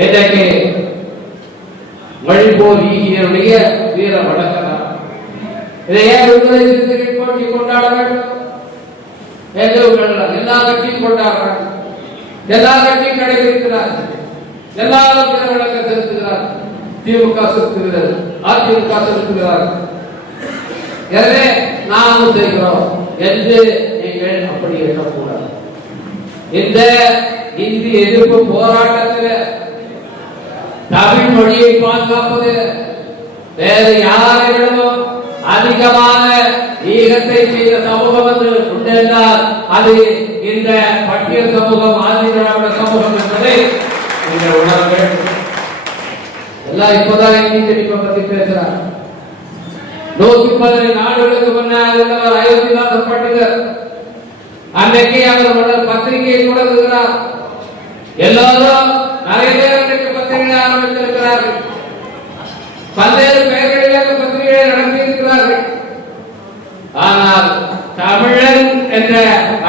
இன்றைக்கு மொழிபோர் ஈகியருடைய வீர வழக்கம் இதை ஏன் விடுதலை சிறுத்தைகள் போட்டி கொண்டாட வேண்டும் எல்லா கட்சியும் கொண்டாடுறாங்க எல்லா கட்சியும் கடைபிடிக்கிறார்கள். எல்லாரும் வீர வழக்கம் செலுத்துகிறார் திமுக செலுத்துகிறது அதிமுக செலுத்துகிறார் எனவே நாமும் செய்கிறோம். என்று நீங்கள் அப்படி எண்ணக்கூடாது. இந்த இந்தி எதிர்ப்பு போராட்டத்தில் தமிழ் மொழியை பாதுகாப்பது வேறு யாரை விடவும் அதிகமான ஈகத்தை செய்த சமூகம் என்று உண்டென்றால் அது இந்த பட்டியல் சமூகம் ஆதி திராவிட சமூகம் என்பதை நீங்கள் உணர வேண்டும். எல்லாம் இப்போதான் இந்தி திணிப்பை பத்தி பேசுறாங்க நூத்தி பதினைந்து நாடுகளுக்கு முன்னால் இருந்தவர் அயோத்திதாசன் பண்டிதர். அன்னைக்கு அவர் பத்திரிகையை கூட இருக்கிறார். எல்லாரும் நிறைய பேர் ஆரம்பித்திருக்கிறார்கள் பல்வேறு பெயர்களில் பத்திரிகைகளை நடத்தியிருக்கிறார்கள். ஆனால் தமிழன் என்ற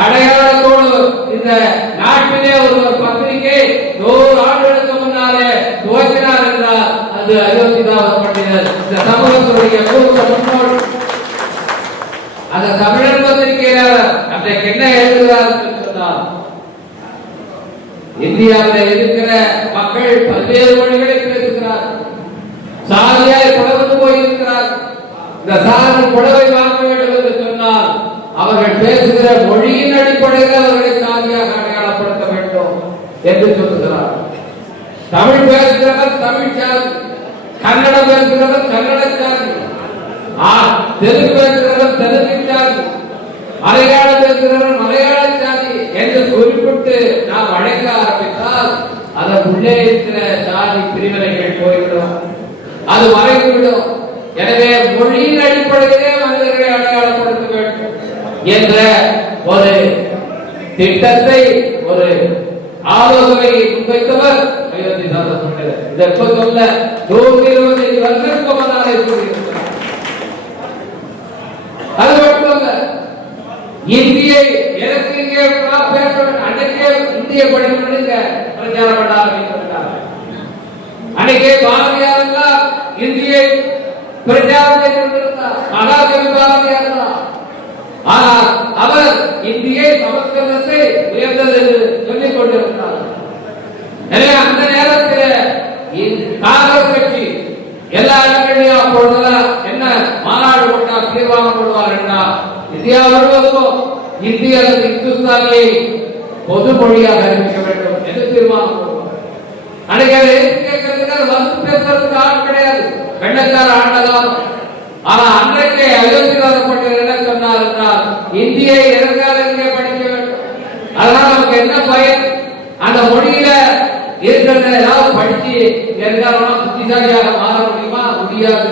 அடையாளத்தோடு இந்த நாட்டிலே ஒரு பத்திரிகை நூறு ஆண்டுகளுக்கு முன்னாலே துவக்கினார் என்றால் அது அயோத்திதாச பண்டிதர். இந்த சமூகத்துடைய மூத்த முன்னோடி அந்த தமிழர் பத்திரிகையாளர் அன்றைக்கு என்ன எழுதுகிறார் என்று சொன்னால் இந்தியாவில் பல்வேறு மொழிகளை பேசுகிறார்கள் சாதியாய் புலவர்ந்து போயிருக்கிறார். இந்த சாதி புலவை வாங்க வேண்டும் என்று சொன்னால் அவர்கள் பேசுகிற மொழியின் அடிப்படையில் அவர்களை சாதியாக அடையாளப்படுத்த வேண்டும் என்று சொல்லுகிறார் தமிழ் பேசுகிறவர் தமிழ் சாதி கன்னடம் பேசுகிறவர் கன்னட சாதி தெலுங்கு பேசுகிறவர் தெலுங்கு சாதி மலையாளம் பேசுகிறவர் மலையாள சாதி என்று குறிப்பிட்டு நாம் அழைக்க அதன் உள்ளே இருக்கிற சாதி பிரிவினைகள் போய்விடும். அது மறைந்துவிடும். எனவே மொழியின் அடிப்படையிலே மனிதர்களை அடையாளப்படுத்த வேண்டும் என்ற ஒரு திட்டத்தை ஒரு ஆலோசனையை முன்வைத்தவர் அயோத்திதாச பண்டிதர் இதற்கு சொல்ல நூற்றி இருபத்தைந்து வருஷத்துக்கு முன்னாலே சொல்லியிருக்கிறார் அது மட்டுமல்ல இந்தியை எனக்கு இங்கே அன்றைக்கே இந்திய படிப்பு பிரச்சாரம் அன்னைக்கே பாரதியார் இந்தியை கொண்டிருந்தார் மகாகவி பாரதியார் ஆனால் அவர் இந்தியை சமஸ்கிருதத்தை உயர்ந்தது என்று சொல்லிக் கொண்டிருந்தார். எனவே அந்த நேரத்தில் காங்கிரஸ் கட்சி எல்லா என்ன மாநாடு தீர்மானம் என்றால் இந்தியா இந்திய இந்துஸ்தானியை பொது மொழியாக அறிவிக்க வேண்டும். என்று தீர்மானம் போடுவார் கேட்கறதுக்கு வந்து பேசுறதுக்கு ஆள் கிடையாது. வெள்ளக்கார ஆண்டலாம் ஆனா அன்றைக்கே அயோத்திதாரப்பட்டவர் என்ன சொன்னார் என்றால் இந்தியை எதற்காக படிக்க வேண்டும்? அதனால நமக்கு என்ன பயன்? அந்த மொழியில இருக்கிறத ஏதாவது படிச்சு எதிர்காலம் புத்திசாலியாக மாற முடியுமா? முடியாது.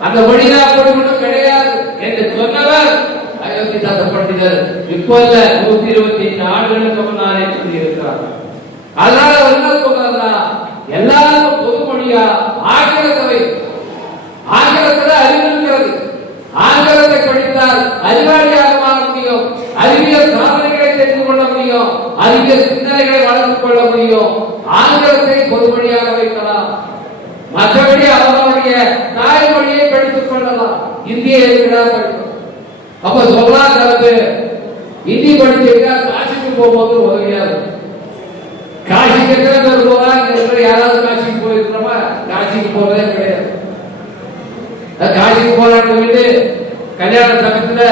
அந்த மொழியில அப்படி ஒன்றும் கிடையாது. என்று சொன்னவர் அயோத்திதாச பண்டிதர் இப்போ நூத்தி இருபத்தி ஐந்து ஆண்டுகளுக்கு முன்னாலே சொல்லியிருக்கிறார் அதனால என்ன சொல்றாருன்னா எல்லாரும் பொதுமொழியா? ஆங்கிலத்தை ஆங்கிலத்துல அறிவு இருக்கிறது. ஆங்கிலத்தை படித்தால் அறிவாளியாக மாற முடியும். அறிவியல் சாதனைகளை தெரிந்து கொள்ள முடியும். அறிவியல் சிந்தனைகளை வளர்த்துக் கொள்ள முடியும். ஆங்கிலத்தை பொதுமொழியாக வைக்கலாம். மற்றபடி அவர்களுடைய தாய்மொழியை படித்துக் கொள்ளலாம். இந்திய இருக்கிறார்கள் அப்ப சொல்லலாம் கருத்து இந்தி படிச்சிருக்கா காசிக்கு போகும்போது உதவியா இருக்கும் காசிக்கு எத்தனை இருக்கிற யாராவது காசிக்கு போயிருக்கிறோமா? காசிக்கு போறதே கிடையாது. காசிக்கு போறான்னு சொல்லிட்டு கல்யாண சமயத்துல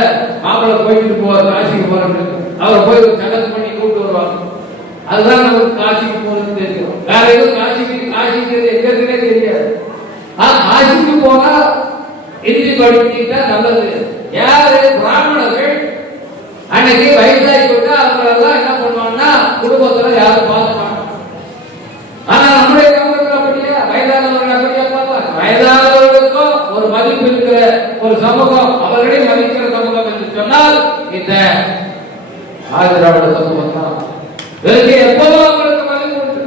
மாப்பிள்ளை போயிட்டு போவார் காசிக்கு போறான்னு. அவர் போய் ஒரு பண்ணி கூப்பிட்டு வருவாங்க அதுதான் நமக்கு காசிக்கு போறது தெரியும் வேற எதுவும் காசிக்கு காசிக்கு எங்க இருக்குன்னே தெரியாது. காசிக்கு போனா இந்தி படிச்சுட்டா நல்லது யாரு பிராமணர்கள் அன்னைக்கு வயசாகி விட்டா அவங்க எல்லாம் என்ன பண்ணுவாங்கன்னா குடும்பத்துல யாரும் பார்க்க மாட்டாங்க ஆனா நம்முடைய சமூகத்தில் அப்படியா வயதானவர்கள் அப்படியா பார்ப்பாங்க வயதானவர்களுக்கும் ஒரு மதிப்பு இருக்கிற ஒரு சமூகம் அவர்களே மதிக்கிற சமூகம் என்று சொன்னால் இந்த ஆதிராவிட சமூகம் தான். இதற்கு எப்போதும் அவங்களுக்கு மதிப்பு உண்டு.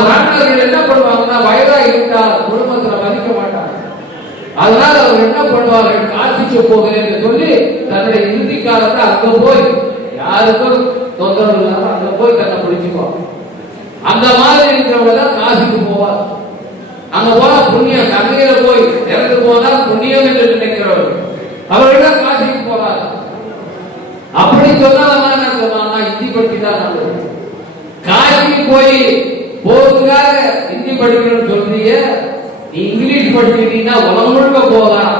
பிராமணர்கள் என்ன பண்ணுவாங்கன்னா வயதாக இருந்தால் குடும்பத்தில் மதிக்க மாட்டாங்க. அதனால அவர் என்ன பண்ணுவார்கள் காசிக்கு போகிறேன் என்று சொல்லி தன்னுடைய இறுதி காலத்தை அங்க போய் யாருக்கும் தொந்தரவு இல்லாம அங்க போய் தன்னை பிடிச்சுக்குவாங்க அந்த மாதிரி இருக்கிறவங்க தான் அங்க போனா புண்ணியம் கங்கையில போய் இறந்து போனா புண்ணியம் என்று நினைக்கிறவர் அவர்கள் காசிக்கு போறார் அப்படி சொன்னா அவன் என்ன சொல்றான்னா ஹிந்தி பற்றி தான் நல்லது காசிக்கு போய் போறதுக்காக ஹிந்தி படிக்கணும்னு சொல்றீங்க நீ இங்கிலீஷ் உலகம் முழுக்க போகலாம்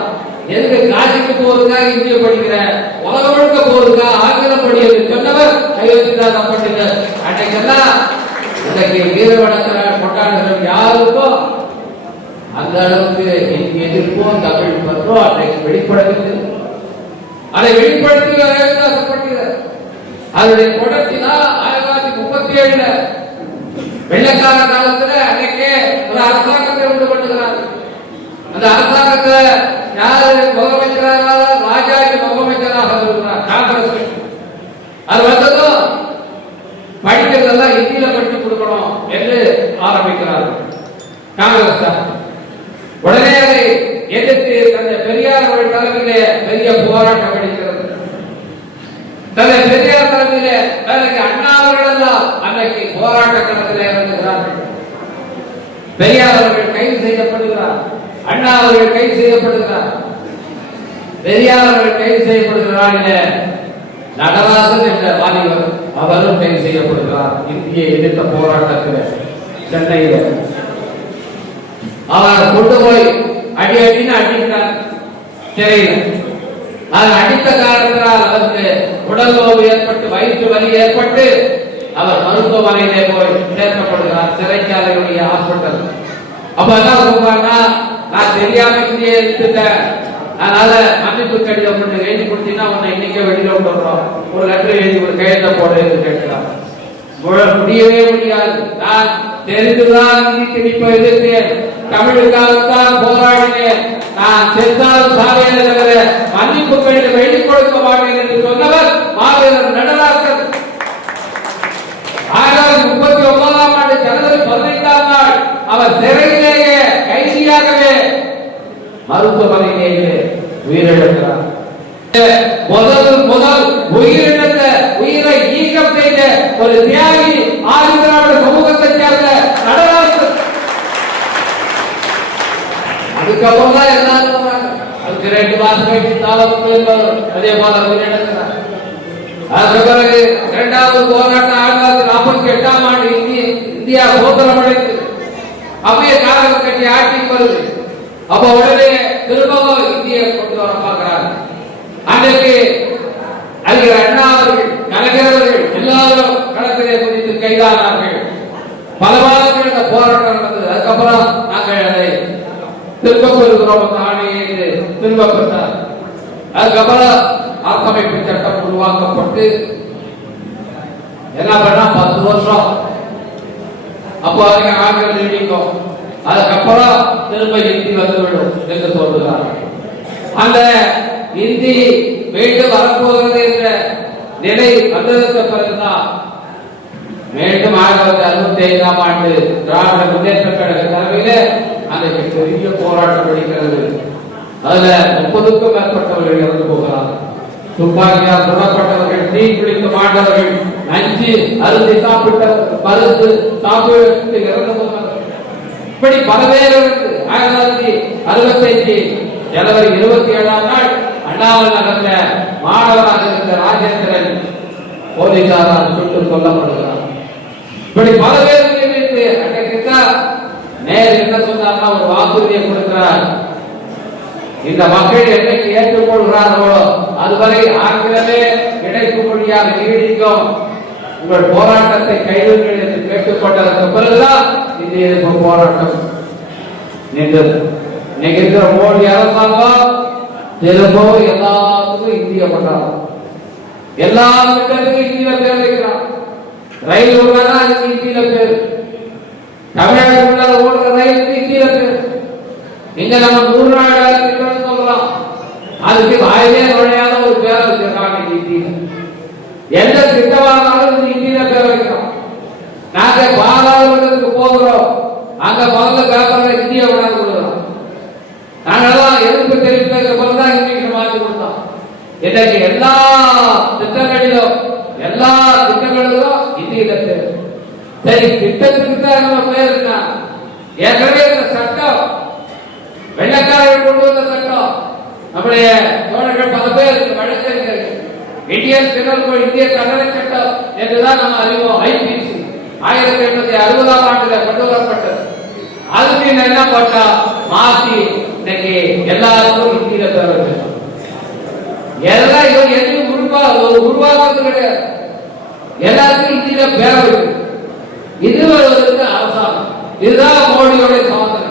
எதுக்கு காசிக்கு போறதுக்காக ஹிந்தி படிக்கிற? உலகம் முழுக்க போறதுக்காக ஆங்கிலம் படிக்கிறது சொன்னவர் கையெழுத்துக்காக பண்டித அன்னைக்கெல்லாம் இன்னைக்கு வீர வணக்கிற கொண்டாடுகிற யாருக்கோ அந்த அளவுக்கு ஹிந்தி எதிர்ப்போம் தமிழ் பற்றோ அன்னைக்கு வெளிப்படவில்லை அதை வெளிப்படுத்தி ஆசைப்படுகிறார் அதனுடைய தொடர்ச்சிதான் ஆயிரத்தி தொள்ளாயிரத்தி முப்பத்தி ஏழுல வெள்ளக்கார காலத்துல அன்னைக்கே ஒரு அரசாங்க அந்த அரசாங்கத்தை யாரு முதலமைச்சராக ராஜாஜி முதலமைச்சராக இருக்கிறார் காங்கிரஸ் அது வந்ததும் படிக்கிறதெல்லாம் ஹிந்தியில படித்து கொடுக்கணும் என்று ஆரம்பிக்கிறார் காங்கிரஸ் உடனே அதை எதிர்த்து தந்தை பெரியார் அவர்கள் தலைமையிலே பெரிய போராட்டம் அடிக்கிறது தந்தை பெரியார் தலைமையிலே வேலைக்கு அண்ணா அவர்கள் எல்லாம் அன்னைக்கு போராட்ட களத்தில் இறங்குகிறார்கள். பெரியார் அவர்கள் அண்ணா அவர்கள் கைது செய்யப்படுகிறார். பெரியார் அவர்கள் கைது செய்யப்படுகிறார் இல்ல நடராசன் என்ற வாலிபர் அவரும் கைது செய்யப்படுகிறார். இந்திய எதிர்த்த போராட்டத்தில் சென்னையில். அவர் கொண்டு போய் அடி அடின்னு அடித்தார் சிறையில் அது அடித்த காரணத்தினால் அவருக்கு உடல் நோவு ஏற்பட்டு வயிற்று வலி ஏற்பட்டு அவர் மருத்துவமனையிலே போய் சேர்க்கப்படுகிறார். சிறைச்சாலையுடைய ஹாஸ்பிட்டல். அப்ப என்ன சொல்றாங்கன்னா தெரியாம இங்கே எடுத்துட்டேன் அதனால மன்னிப்பு கடிதம் ஒன்று எழுதி கொடுத்தீங்கன்னா உன்னை இன்னைக்கே வெளியில விட்டுறோம் ஒரு லெட்டர் எழுதி ஒரு கையெழுத்த போட கேட்கலாம் முடியவே முடியாது. நான் தெரிந்துதான் இந்தி எதிர்த்தேன். தமிழுக்காகத்தான் போராடினேன். நான் செத்தாலும் சாலையில தவிர மன்னிப்பு கடிதம் எழுதி கொடுக்க மாட்டேன் என்று சொன்னவர் மாவீரர் நடராசன். ஆயிரத்தி முப்பத்தி ஒன்பதாம் ஆண்டு ஜனவரி பதினைந்தாம் நாள் அவர் சிறையிலேயே கைதியாகவே மருத்துவமனையிலேயே உயிரிழக்கிறார். முதல் முதல் உயிரிழந்த உயிரை ஈகம் செய்த ஒரு தியாகி ஆதிதிராவிட சமூகத்தை சேர்ந்த நடராசன் அதுக்கப்புறம் தான் எல்லாரும் அதுக்கு ரெண்டு மாசம் கழிச்சு தாளம் அதே போல உயிரிழக்கிறார். அதுக்கு பிறகு இரண்டாவது போராட்டம் ஆயிரத்தி தொள்ளாயிரத்தி நாற்பத்தி எட்டாம் ஆண்டு இந்திய இந்தியா சுதந்திரம் அடைந்தது. அப்பயே காங்கிரஸ் கட்சி ஆட்சிக்கு வருது. அப்ப உடனே திரும்பவும் இந்திய கொண்டு வர பார்க்கிறாங்க அன்றைக்கு அறிஞர் அண்ணா அவர்கள் கலைஞரவர்கள் எல்லாரும் களத்திலே குதித்து கைதானார்கள். பல மாதங்கள் இந்த போராட்டம் நடந்தது. அதுக்கப்புறம் நாங்கள் அதை திரும்ப பெறுகிறோம் அந்த ஆணையை திரும்ப பெற்றார். அதுக்கப்புறம் ஆக்கமைப்பு சட்டம் உருவாக்கப்பட்டு என்ன பண்ணா பத்து வருஷம். அப்போ அதுக்கு ஆங்கிலம் நீடிக்கும் அதுக்கப்புறம் திரும்ப ஹிந்தி வந்துவிடும் என்று சொல்லுகிறார் அந்த ஹிந்தி மீண்டும் வரப்போகிறது என்ற நிலை வந்ததற்கு பிறகுதான் மீண்டும் ஆயிரத்தி அறுபத்தி ஐந்தாம் ஆண்டு திராவிட முன்னேற்ற கழக தலைமையில அந்த பெரிய போராட்டம் வெடிக்கிறது அதுல முப்பதுக்கும் மேற்பட்டவர்கள் இறந்து போகிறார்கள். துப்பாக்கியால் சுடப்பட்டவர்கள் தீ பிடித்து மாண்டவர்கள் நஞ்சு அருந்தி சாப்பிட்ட மருந்து சாப்பிட்டு இறந்து போகிறார்கள். இப்படி பல பேர் ஆயிரத்தி அறுபத்தி ஜனவரி இருபத்தி ஏழாம் நாள் அண்ணாவில் நடந்த மாணவராக இருந்த ராஜேந்திரன் போலீசாரால் சுட்டுக் கொல்லப்படுகிறார். இப்படி பல பேருக்கு நினைத்து அன்றைக்கு தான் நேர் என்ன சொன்னார்னா ஒரு வாக்குறுதியை கொடுக்கிறார். இந்த மக்கள் என்னைக்கு ஏற்றுக்கொள்கிறார்களோ அதுவரை ஆங்கிலமே கிடைக்கும்படியாக நீடிக்கும். உங்கள் போராட்டத்தை கைவிடுங்கள் என்று கேட்டுக்கொண்டதற்கு பிறகுதான் இந்த எதிர்ப்பு போராட்டம் நின்றது. இன்னைக்கு இருக்கிற மோடி அரசாங்கம் திரும்பவும் எல்லாத்துக்கும் இந்திய பண்றாங்க எல்லா திட்டத்துக்கும் இந்தியில பேர் வைக்கிறான் ரயில் விடுறதா அதுக்கு இந்தியில பேர். தமிழ்நாட்டுக்குள்ள ஓடுற ரயிலுக்கு இந்தியில பேர். இங்க நம்ம நூறு நாள் வேலை திட்டம்னு சொல்றோம் அதுக்கு வாயிலே நுழையாத ஒரு பேரை வச்சிருக்காங்க இந்தியில. எந்த திட்டமானாலும் ಇದಕ್ಕೆ ಎಲ್ಲಾ திட்டங்களிலோ எல்லா திட்டங்களிலும் இது இருக்கு சரி திட்டத்துக்கு தான் நம்ம பேருனா ஏற்கனவே இந்த சட்டம் வெள்ளக்காரர்கள் கொண்டு வந்த சட்டம் நம்முடைய தோழர்கள் பல பேர் வழக்கறிஞர்கள் இந்தியன் சிவில் கோட் இந்திய கடலை சட்டம் என்றுதான் நம்ம அறிவோம். ஐபிசி ஆயிரத்தி எண்ணூத்தி அறுபதாம் ஆண்டுல கொண்டு வரப்பட்டது. அதுக்கு என்ன பண்ணா மாத்தி இன்னைக்கு எல்லாருக்கும் இந்தியில தர வேண்டும் எல்லாம் இவர் எதுவும் உருவா ஒரு உருவாக்குறது கிடையாது. எல்லாத்துக்கும் இந்தியில பேரவை வைக்கும் இது வருவதற்கு அரசாங்கம். இதுதான் மோடியோட சாதனை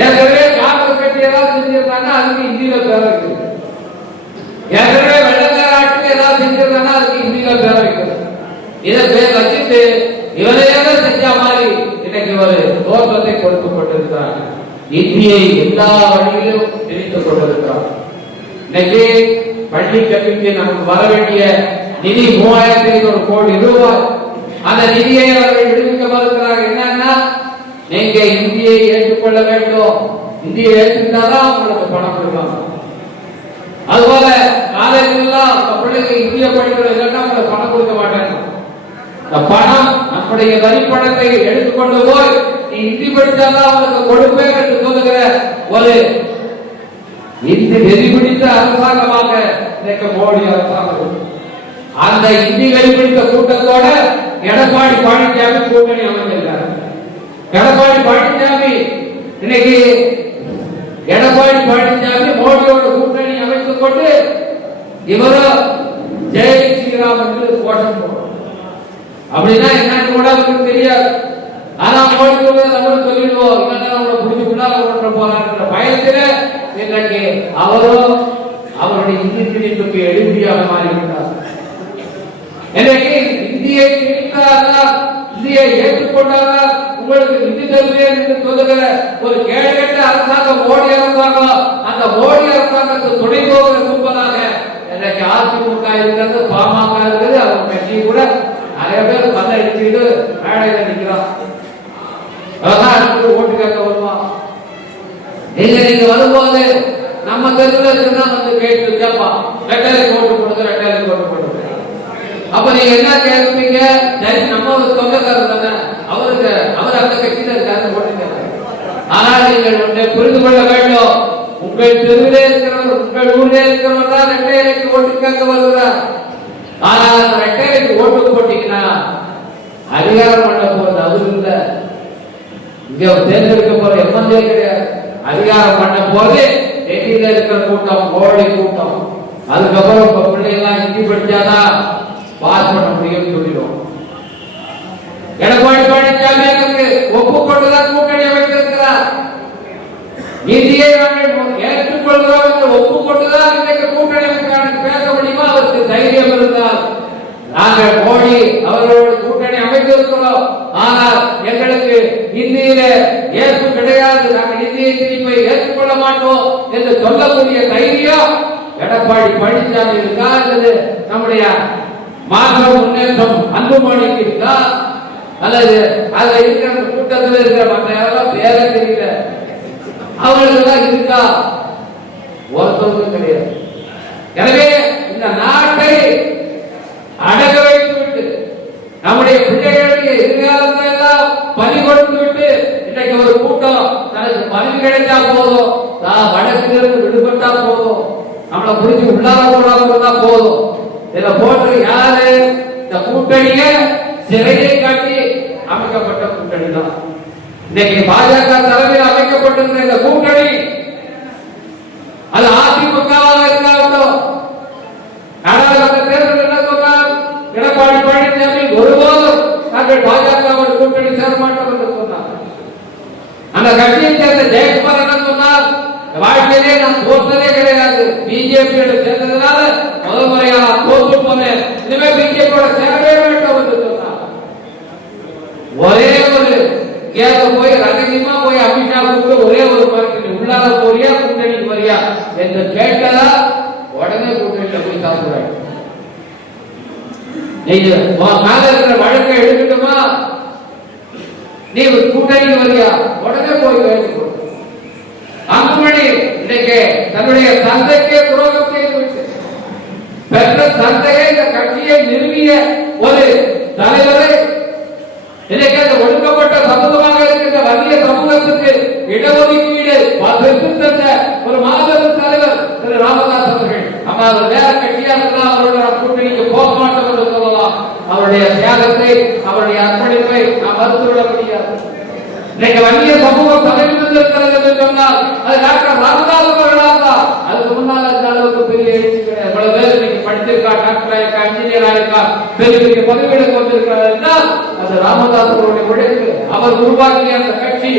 ஏற்கனவே காங்கிரஸ் கட்சி ஏதாவது செஞ்சிருந்தாங்க அதுக்கு இந்தியில பேரவை ஏற்கனவே வெள்ளக்கார ஆட்சி ஏதாவது செஞ்சிருந்தாங்க அதுக்கு இந்தியில பேரவை இதை பேர் வச்சுட்டு இவரையே செஞ்ச மாதிரி இன்னைக்கு ஒரு தோற்றத்தை கொடுக்கப்பட்டிருக்கிறார் இந்தியை எல்லா வழியிலும் திணித்துக் கொண்டிருக்கிறார். இன்னைக்கு பள்ளி கல்விக்கு நமக்கு வர வேண்டிய நிதி மூவாயிரத்தி ஐநூறு கோடி ரூபாய். அந்த நிதியை அவர்கள் விடுவிக்க மறுக்கிறார் என்னன்னா நீங்க இந்தியை ஏற்றுக்கொள்ள வேண்டும். இந்தியை ஏற்றுக்கிட்டாதான் உங்களுக்கு பணம் கொடுப்பாங்க. அதுபோல காலேஜெல்லாம் பிள்ளைங்க இந்திய படிக்கிற இல்லைன்னா உங்களுக்கு பணம் கொடுக்க மாட்டாங்க. இந்த பணம் நம்முடைய வரி பணத்தை எடுத்துக்கொண்டு போய் நீ இந்தி படித்தாதான் அவங்களுக்கு கொடுப்பேன் என்று சொல்லுகிற ஒரு இந்த வெறி பிடித்த அரசாங்கமாக இன்னைக்கு மோடி அரசாங்கம். அந்த இந்தி வெறி பிடித்த கூட்டத்தோட எடப்பாடி பழனிசாமி கூட்டணி அமைஞ்சிருக்காரு. எடப்பாடி பழனிசாமி இன்னைக்கு எடப்பாடி பழனிசாமி மோடியோட கூட்டணி அமைத்துக் கொண்டு இவரும் ஜெய் ஸ்ரீராம் என்று கோஷம் போடுறார். அப்படின்னா என்னன்னு கூட அவருக்கு தெரியாது. ஆனா மோடி சொல்றது நம்மளும் சொல்லிடுவோம். இல்லைன்னா நம்மளை பிடிச்சி பின்னால கொண்டு போறான்ற பயத்துல இன்றைக்கு அவரோ அவருடைய இந்தி திணிப்புக்கு எழுப்பியாக மாறிவிட்டார். இன்னைக்கு இந்தியை திணித்தாரா இந்தியை ஏற்றுக்கொண்டாரா? உங்களுக்கு நிதி தருவேன் என்று சொல்லுகிற ஒரு கேடுகட்ட அரசாங்கம் மோடி அரசாங்கம் அந்த மோடி அரசாங்கத்துக்கு துணை போகிற கும்பலாக இன்றைக்கு அதிமுக இருக்கிறது பாமக இருக்கிறது அவங்க கட்சி கூட நிறைய பேர் பல்ல அடிச்சுக்கிட்டு மேடையில நிக்கிறான் அதான் அடுத்து ஓட்டு கேட்க வருவான் நீங்க நீங்க வரும்போது நம்ம தெருவில் இருக்குன்னா வந்து கேட்டு கேட்பான் ரெட்டாலைக்கு ஓட்டு போடுங்க ரெட்டாலைக்கு ஓட்டு போடுங்க. அப்ப நீங்க என்ன கேட்பீங்க? சரி நம்ம ஒரு சொந்தக்காரர் தானே. அவருக்கு அவர் அந்த கட்சியில இருக்காரு ஓட்டு ஆனால் நீங்கள் ஒன்றை புரிந்து கொள்ள வேண்டும். உங்கள் தெருவிலே இருக்கிறவர் உங்கள் ஊரிலே இருக்கிறவர் தான் ரெட்டையலைக்கு ஓட்டு கேட்க வருகிறார் ஆனால் அந்த ரெட்டையலைக்கு ஓட்டு போட்டீங்கன்னா அதிகாரம் பண்ண போறது அவரு இல்லை. இங்க தேர்ந்தெடுக்க போற எம்எல்ஏ கிடையாது. அதிகாரம் பண்ண போது டெல்லியில இருக்கிற கூட்டம் கோழி கூட்டம். அதுக்கப்புறம் உங்க பிள்ளைங்களாம் ஹிந்தி படிச்சாதான் பாஸ் பண்ண முடியும்னு சொல்லிடும். எடப்பாடி பழனிசாமி அதற்கு ஒப்புக்கொண்டுதான் கூட்டணி அமைத்திருக்கிறார். நிதியை நாங்கள் ஏற்றுக்கொள்கிறோம் என்று ஒப்புக்கொண்டுதான் இன்றைக்கு கூட்டணி அமைக்கிறார்கள் பேச முடியுமா? அவருக்கு தைரியம் இருந்தால். நாங்கள் மோடி அவர்களோடு கூட்டணி அமைத்திருக்கிறோம். ஆனால் எங்களுக்கு இந்தியில ஏற்பு கிடையாது நாங்கள் இந்திய ஏற்றுக்கொள்ள மாட்டோம் என்று சொல்லக்கூடிய தைரியம் எடப்பாடி பழனிசாமி இருக்கா அல்லது நம்முடைய மாற்றம் முன்னேற்றம் அன்புமணிக்கு இருக்கா? அல்லது அதுல இருக்கிற கூட்டத்தில் இருக்கிற மற்ற யாரெல்லாம் பேர தெரியல அவர்களுக்கெல்லாம் இருக்கா? ஒருத்தருக்கும் கிடையாது. எனவே இந்த நாட்டை அடக வைத்துவிட்டு நம்முடைய பிள்ளைகளுடைய எதிர்காலத்தை எல்லாம் பலி கொடுத்து இன்னைக்கு ஒரு கூட்டம். தனக்கு பதவி கிடைச்சா போதும். நான் வடக்கிலிருந்து விடுபட்டா போதும். நம்மளை புரிஞ்சு உள்ளார போடாம இருந்தா போதும். இதுல போட்டு யாரு? இந்த கூட்டணிய சிறையை கட்டி அமைக்கப்பட்ட கூட்டணி தான். இன்னைக்கு பாஜக தலைமையில் அமைக்கப்பட்டிருந்த இந்த கூட்டணி அது அதிமுகவாக இருந்தாலும் நாடாளுமன்ற தேர்தல் என்ன சொன்னார் எடப்பாடி பழனிசாமி ஒருபோதும் நாங்கள் பாஜக கூட்டணி சேர மாட்டோம் என்று சொன்னார் அந்த கட்சியை சேர்ந்த ஜெயக்குமார் என்ன சொன்னார் வாழ்க்கையிலே நான் தோற்றதே கிடையாது. பிஜேபியோட சேர்ந்ததுனால முதல் முறையா நான் தோற்று போனேன். இனிமே பிஜேபியோட சேரவே வேண்டும் என்று சொன்னார். ஒரே ஒரு கேத போய் ரகசியமா போய் அமித்ஷா கூப்பிட்டு ஒரே ஒரு மரத்தில் நீ போறியா கூட்டணி போறியா என்று கேட்டதா உடனே கூட்டணியில போய் சாப்பிடுறாங்க நீங்க மேல இருக்கிற வழக்கை எடுக்கட்டுமா? நீ ஒரு கூட்டணிக்கு வரியா? உடனே போய் கேட்டு அன்புமணி இன்னைக்கு தன்னுடைய தந்தைக்கே துரோகம் செய்து விட்டு பெற்ற தந்தையை இந்த கட்சியை நிறுவிய ஒரு தலைவரை இன்னைக்கு அந்த ஒடுக்கப்பட்ட சமூகமாக இருக்கின்ற வலிய சமூகத்துக்கு இடஒதுக்கீடு பெற்று தந்த ஒரு மாபெரும் தலைவர் திரு ராமதாஸ் அவர்கள். ஆனால் அது வேற கட்சியா இருந்தால் அவருடைய கூட்டணிக்கு போக மாட்டோம் என்று சொல்லலாம் அவருடைய தியாகத்தை அவருடைய அர்ப்பணிப்பை நாம் மறுத்துவிட முடியாது. இன்னைக்கு வலிய சமூகம் தலைநிமிர்ந்து இருக்கிறது என்று சொன்னால் அது டாக்டர் ராமதாஸ் அவர்களால் தான் அதுக்கு முன்னால் அந்த அளவுக்கு பெரிய எழுச்சி கிடையாது இவ்வளவு பேர் இன்னைக்கு படிச்சிருக்கா டாக்டர் ஆயிருக்கா இன்ஜினியர் ஆயிருக்கா பெரிய பெரிய பதவிகளுக்கு வந்திருக்கிறார் என்றால் அது ராமதாஸ் அவருடைய உழைப்பு அவர் உருவாக்கிய அந்த கட்சி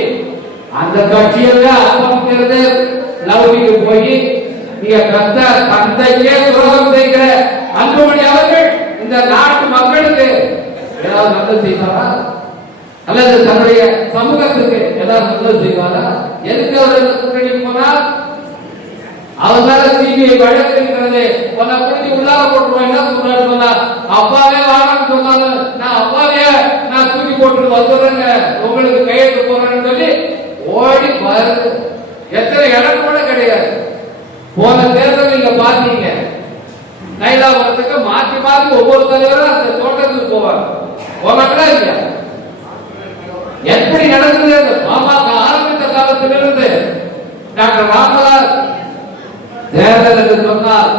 அந்த கட்சியில ஆரம்பிக்கிறது லவ்லிக்கு போய் நீங்க கத்த தந்தையே துரோகம் செய்கிற அன்புமணி அவர்கள் இந்த நாட்டு மக்களுக்கு ஏதாவது நல்லது செய்வாரா? அல்லது தன்னுடைய சமூகத்துக்கு ஏதாவது நல்லது செய்வாரா? எதுக்கு அவர் இந்த கூட்டணி போனால்? அவர் மேல சிபிஐ வழக்கு இருக்கிறது உன்னை பிடிச்சி உள்ளார போட்டுருவோம். என்ன சொல்றாரு சொன்னா அப்பாவே வாங்கன்னு சொன்னாலும் நான் அப்பாவே நான் தூக்கி போட்டு வந்துடுறேங்க உங்களுக்கு கையெழுத்து போடுறேன்னு சொல்லி ஓடி வருது எத்தனை இடம் கூட கிடையாது போன தேர்தல் நீங்க பாத்தீங்க கைலாபுரத்துக்கு மாத்தி மாத்தி ஒவ்வொரு தலைவரும் அந்த தோட்டத்துக்கு போவாங்க. போவாங்களா இல்லையா? எப்படி நடந்தது அந்த பாமக ஆரம்பித்த காலத்திலிருந்து டாக்டர் ராமதாஸ் தேர்தல் என்று சொன்னால்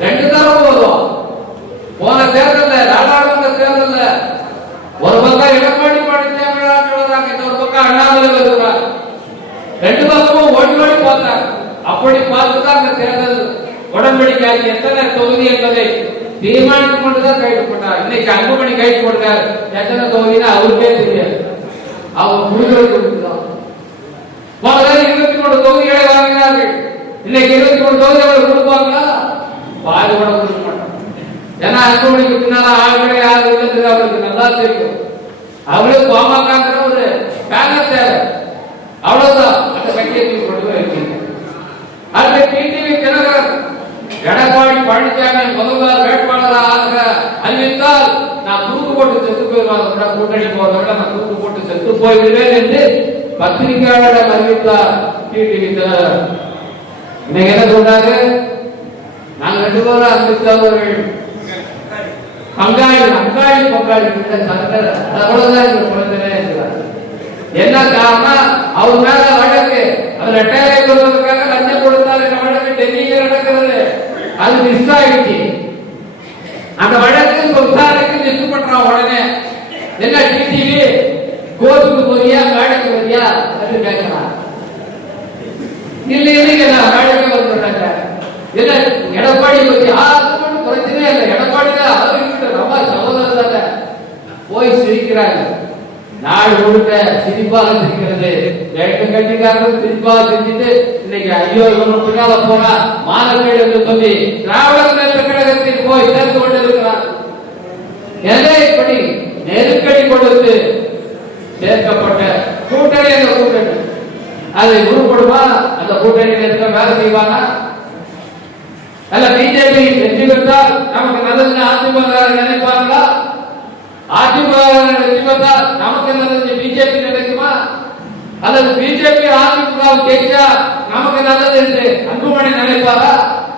ரெண்டு தரம் போதும் போன தேர்தல் நாடாளுமன்ற தேர்தல் ஒரு பக்கம் எடப்பாடி பழனிசாமி வர்றாங்க இன்னொரு பக்கம் அண்ணாமலை வருகிறார் ரெண்டு பக்கமும் ஓடி ஓடி பார்த்தாங்க. அப்படி பார்த்து தான் அந்த தேர்தல் உடன்படிக்கை எத்தனை தொகுதி என்பதை தீர்மானித்துக் கொண்டுதான் கைது போட்டார் இன்னைக்கு அன்புமணி கைது போட்டார். எத்தனை தொகுதினா அவருக்கே தெரியாது. அவர் முழுவதை முதல்ல இருபத்தி மூணு தொகுதிகளை வாங்கினார்கள். இன்னைக்கு இருபத்தி மூணு தொகுதி அவர் கொடுப்பாங்களா? பாதி கூட கொடுக்க மாட்டாங்க. ஏன்னா அன்புமணிக்கு பின்னால ஆளுநரை யார் இல்லைன்றது அவருக்கு நல்லா தெரியும். அவளுக்கு பாமகங்கிற ஒரு பேனர் தேவை. அவ்வளவுதான். அந்த கட்சியை கொண்டு போய் வைக்கீங்க அடுத்த டிடிவி தினகரன். எடப்பாடி பழனிசாமி முதல்வர் வேட்பாளராக அறிவித்தால் நான் தூக்கு போட்டு செத்து போயிருவாங்க. கூட்டணி போறதை நான் தூக்கு போட்டு செத்து போய்விடுவேன் என்று பத்திரிகையாளரிடம் அறிவித்தார் டிடிவி தினகரன் இன்னைக்கு என்ன சொல்றாரு நாங்க ரெண்டு பேரும் அறிவித்தவர்கள் பங்காளி பங்காளி பங்காளி அவ்வளவுதான் இந்த குழந்தைனே என்ன காரணம்? அவர் மேல வழக்கு. அவர் ரெட்டாயிரம் கொடுத்ததுக்காக லஞ்சம் கொடுத்தார் என்ற வழக்கு டெல்லியில நடக்கிறது. அது மிஸ் ஆயிடுச்சு. அந்த வழக்கு இப்ப விசாரணைக்கு பண்றான் உடனே. என்ன டிடிவி? கோர்ட்டுக்கு போறியா மேடைக்கு போறியா அப்படின்னு கேட்கலாம் இல்ல இல்லைங்க நான் மேடைக்கு வந்துடுறாங்க இல்ல எடப்பாடி பத்தி அது மட்டும் பிரச்சனையே இல்லை. எடப்பாடி தான் அவருக்கு ரொம்ப சகோதரர் தானே போய் சிரிக்கிறாங்க நாடு முழுக்க சிரிப்பாக இருக்கிறது ரெண்டு கட்சிக்காரரும் சிரிப்பாக செஞ்சுட்டு இன்னைக்கு ஐயோ இவன் பின்னால போனா மாணவர்கள் என்று சொல்லி திராவிடர் முன்னேற்ற கழகத்தில் போய் சேர்ந்து கொண்டிருக்கிறார் எதை இப்படி நெருக்கடி கொடுத்து சேர்க்கப்பட்ட கூட்டணி அந்த கூட்டணி? அதை உருப்படுமா? அந்த கூட்டணியில் இருக்க வேலை செய்வாங்க அல்ல பிஜேபி வெற்றி பெற்றால் நமக்கு நல்லது அதிமுக நினைப்பாங்களா? அதிமுக வெற்றி பெற்றால் நமக்கு நல்லது பிஜேபி நினைக்குமா அல்லது பிஜேபி அதிமுக ஜெயிச்சா நமக்கு நல்லது என்று அன்புமணி நினைப்பாரா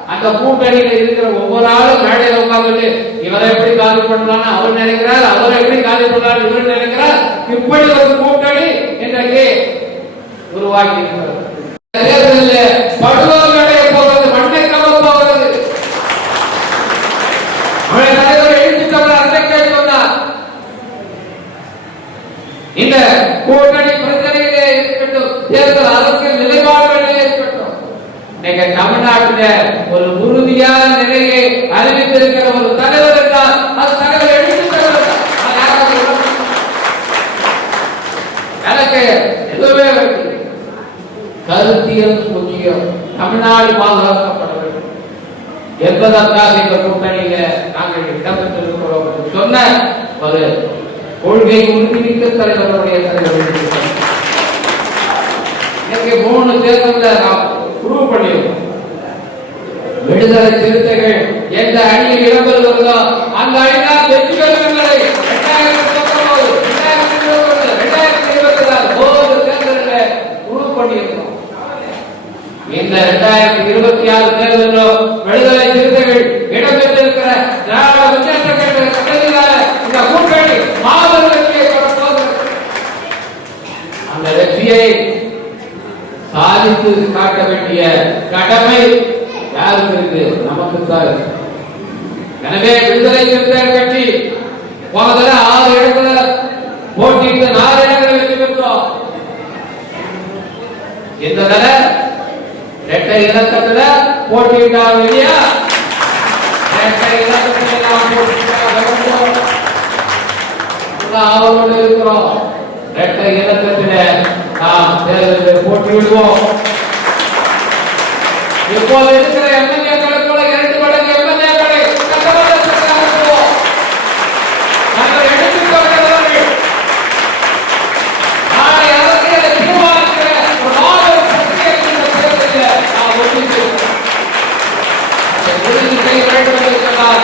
அந்த கூட்டணியில இருக்கிற ஒவ்வொரு ஆளும் மேடையில உட்கார்ந்து இவரை எப்படி காலி பண்ணலாம் அவர் நினைக்கிறார் அவர் எப்படி காலி பண்ணலாம் இவர் நினைக்கிறார் இப்படி ஒரு கூட்டணி இன்றைக்கு உருவாக்கி இருக்கிறது தேர்தலில் படுதோல்வி அடைய போகிறது மண்ணை கவ போகிறது அவனை தலைவர் எழுதி தமிழ் அன்றைக்கே சொன்னார் இந்த கூட்டணி பிரச்சனையிலே இருக்கட்டும் தேர்தல் அரசியல் நிலைப்பாடுகளிலே இருக்கட்டும் இன்னைக்கு தமிழ்நாட்டில ஒரு உறுதியான நிலையை அறிவித்திருக்கிற ஒரு தலைவர் என்றால் அது தலைவர் தலைவர். எனக்கு எதுவுமே கருத்தியல் முக்கியம். தமிழ்நாடு பாதுகாக்கப்பட வேண்டும். என்பதற்காக இந்த கூட்டணியில நாங்கள் இடம்பெற்றிருக்கிறோம் சொன்ன ஒரு கொள்கை உறுதிமிக்க தலைவருடைய தலைவர் இன்னைக்கு மூணு தேர்தல ப்ரூவ் பண்ணியிருக்கோம் விடுதலை சிறுத்தைகள் எந்த அணியில் இடம்பெறுகிறதோ அந்த அணிதான் வெற்றி பெறும் என்பதை இந்த இரண்டாயிரத்தி இருபத்தி ஆறு தேர்தலிலும் விடுதலை சிறுத்தைகள் இடம்பெற்றிருக்கிற திராவிட முன்னேற்ற கழக தலைமையிலான இந்த கூட்டணி மாபெரும் வெற்றியை பெற போகிறது அந்த அறிந்து காட்ட வேண்டிய கடமை யாருக்கு இருக்கு? நமக்கு தான் எனவே விடுதலை சிறுத்தைகள் கட்சி போனதுல ஆறு இடத்துல போட்டியிட்டு நாலு இடங்களை வெற்றி பெற்றோம். இந்த தடவை இரட்டை இலக்கத்துல போட்டியிட்டார் இல்லையா இரட்டை இலக்கத்துல நாம் போட்டியிட்டாக வேண்டும். ஆவலோடு இருக்கிறோம். இரட்டை இலக்கத்தில நாம் தேர்தலில் போட்டியிடுவோம். இப்போது இருக்கிற எம்எல்ஏக்களுக்குள்ள இரண்டு மடங்கு எம்எல்ஏக்களை சட்டமன்ற சட்டமாக்குவோம் நாங்கள் எடுத்துக் கொண்டவர்கள் நாளை அரசியலை தீர்மானிக்கிற ஒரு மாபெரும் சக்தியை இந்த தேர்தலில் நாம் செய்ய வேண்டும் என்று சொன்னால்